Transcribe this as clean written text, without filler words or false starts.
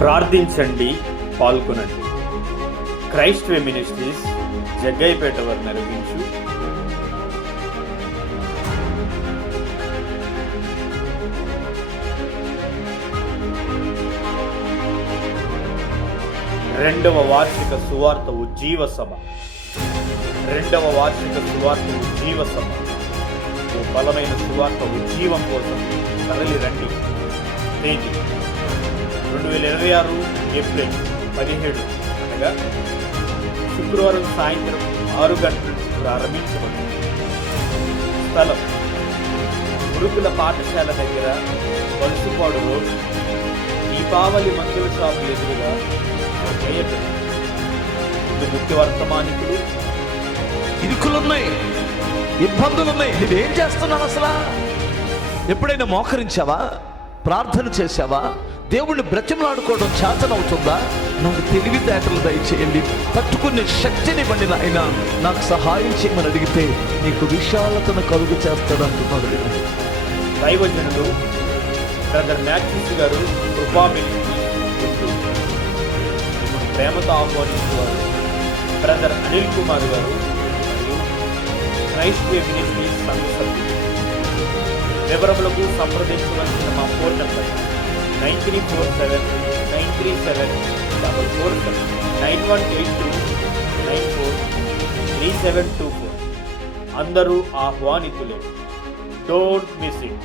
ప్రార్థించండి, పాల్గొనండి. క్రైస్ట్ వే మినిస్ట్రీస్, జగ్గయ్యపేట వారు నిర్వహించు రెండవ వార్షిక సువార్త ఉజ్జీవ సభ. ఓ బలమైన సువార్త ఉజ్జీవం కోసం తరలి రండి. తేదీ 2026 ఏప్రిల్ 17, అనగా శుక్రవారం సాయంత్రం 6 గంటల నుంచి ప్రారంభించబడింది. స్థలం గురుకుల పాఠశాల దగ్గర, వలసపాడు రోడ్, దీపావళి మందుల షాపు ఎదురుగా జగ్గయ్యపేట. ముఖ్య వర్తమానికులు. ఇరుకులున్నాయి, ఇబ్బందులున్నాయి, నువ్వేం చేస్తున్నావు? అసలు ఎప్పుడైనా మోకరించావా? ప్రార్థన చేశావా? దేవుణ్ణి బ్రతిమలాడుకోవడం చేతనవుతుందా? నాకు తెలివితేటలు దయచేయండి, తట్టుకునే శక్తినివ్వండి నాయన, నాకు సహాయం చేయమని అడిగితే నీకు విశాలతను కలుగు చేస్తాడంటున్నాడు. దైవజనుడు బ్రదర్ మ్యాథ్యూస్ గారు, కృపా మినిస్ట్రీ గుంటూరు. ప్రేమతో ఆహ్వానించేవారు బ్రదర్ అనిల్ కుమార్ గారు మరియు క్రైస్ట్ వే మినిస్ట్రీస్ సంఘ సభ్యులు. వివరములకు సంప్రదించవలసిన మా ఫోన్ నంబర్ 9347937447 9182943724. అందరూ ఆహ్వానితులే. Don't miss it.